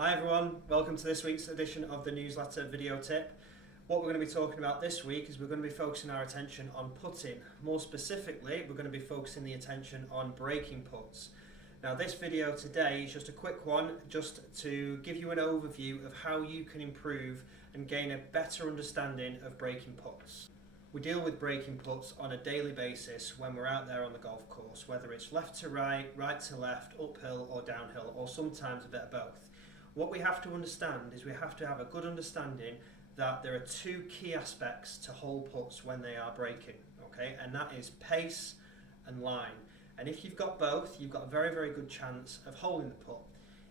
Hi everyone, welcome to this week's edition of the newsletter video tip. What we're going to be talking about this week is we're going to be focusing our attention on putting. More specifically, we're going to be focusing the attention on breaking putts. Now this video today is just a quick one, just to give you an overview of how you can improve and gain a better understanding of breaking putts. We deal with breaking putts on a daily basis when we're out there on the golf course, whether it's left to right, right to left, uphill or downhill, or sometimes a bit of both. What we have to understand is we have to have a good understanding that there are two key aspects to hole putts when they are breaking, okay? And that is pace and line. And if you've got both, you've got a very, very good chance of holing the putt.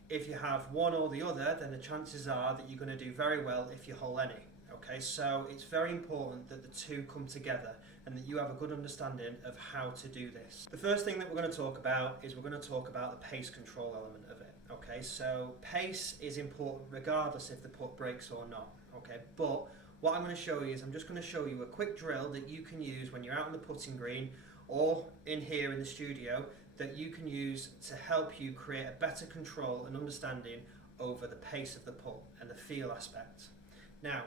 If you have one or the other, then the chances are that you're going to do very well if you hole any, okay? So it's very important that the two come together and that you have a good understanding of how to do this. The first thing that we're going to talk about is we're going to talk about the pace control element of it. Okay, so pace is important regardless if the putt breaks or not. Okay, but what I'm going to show you is I'm just going to show you a quick drill that you can use when you're out on the putting green or in here in the studio that you can use to help you create a better control and understanding over the pace of the putt and the feel aspect. Now,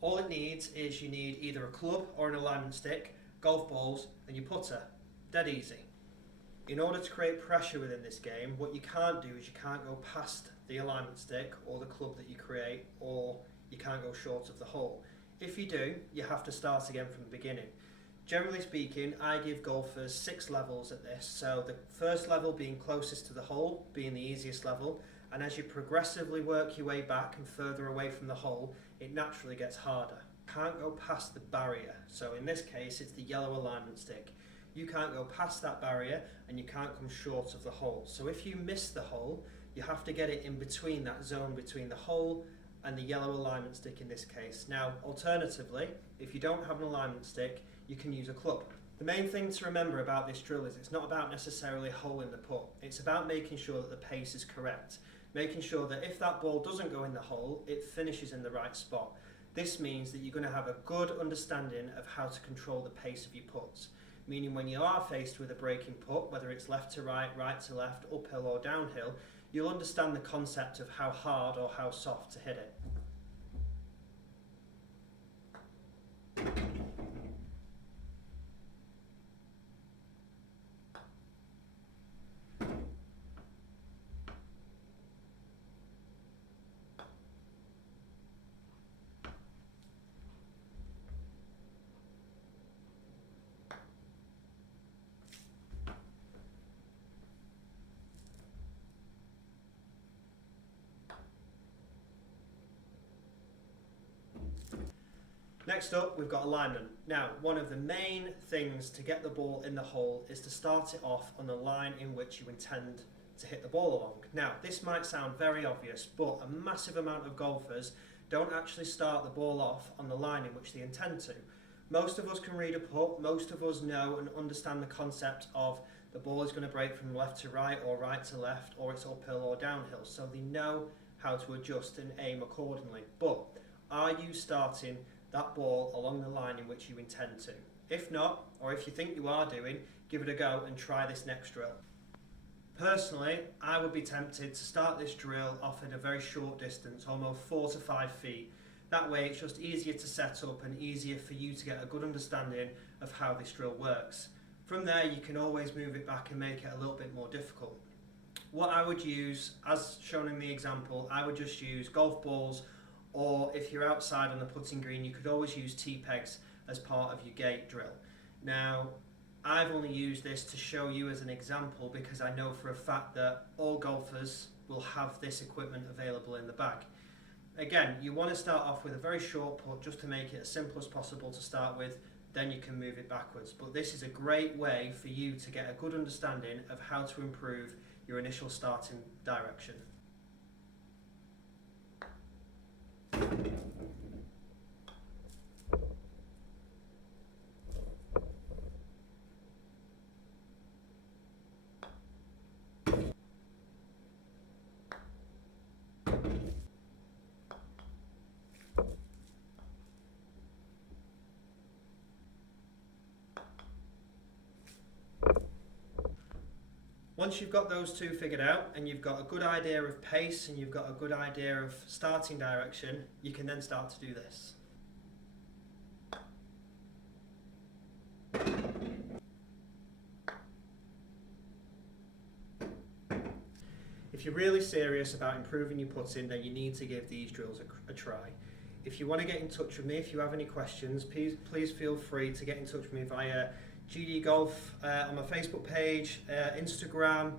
all it needs is you need either a club or an alignment stick, golf balls and your putter. Dead easy. In order to create pressure within this game, what you can't do is you can't go past the alignment stick or the club that you create, or you can't go short of the hole. If you do, you have to start again from the beginning. Generally speaking, I give golfers 6 levels at this, so the first level being closest to the hole, being the easiest level, and as you progressively work your way back and further away from the hole, it naturally gets harder. Can't go past the barrier, so in this case it's the yellow alignment stick. You can't go past that barrier and you can't come short of the hole. So if you miss the hole, you have to get it in between that zone between the hole and the yellow alignment stick in this case. Now, alternatively, if you don't have an alignment stick, you can use a club. The main thing to remember about this drill is it's not about necessarily holing the putt. It's about making sure that the pace is correct. Making sure that if that ball doesn't go in the hole, it finishes in the right spot. This means that you're going to have a good understanding of how to control the pace of your putts. Meaning when you are faced with a breaking putt, whether it's left to right, right to left, uphill or downhill, you'll understand the concept of how hard or how soft to hit it. Next up, we've got alignment. Now, one of the main things to get the ball in the hole is to start it off on the line in which you intend to hit the ball along. Now, this might sound very obvious, but a massive amount of golfers don't actually start the ball off on the line in which they intend to. Most of us can read a putt, most of us know and understand the concept of the ball is going to break from left to right or right to left, or it's uphill or downhill, so they know how to adjust and aim accordingly. But are you starting that ball along the line in which you intend to? If not, or if you think you are doing, give it a go and try this next drill. Personally, I would be tempted to start this drill off at a very short distance, almost 4 to 5 feet. That way it's just easier to set up and easier for you to get a good understanding of how this drill works. From there you can always move it back and make it a little bit more difficult. What I would use, as shown in the example, I would just use golf balls, or if you're outside on the putting green, you could always use T-pegs as part of your gate drill. Now, I've only used this to show you as an example because I know for a fact that all golfers will have this equipment available in the bag. Again, you want to start off with a very short putt just to make it as simple as possible to start with, then you can move it backwards. But this is a great way for you to get a good understanding of how to improve your initial starting direction. Once you've got those two figured out and you've got a good idea of pace and you've got a good idea of starting direction, you can then start to do this. If you're really serious about improving your putting, then you need to give these drills a try. If you want to get in touch with me, if you have any questions, please feel free to get in touch with me via GD Golf on my Facebook page, Instagram,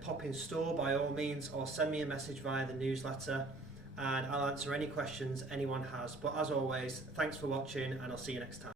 pop in store by all means, or send me a message via the newsletter and I'll answer any questions anyone has. But as always, thanks for watching and I'll see you next time.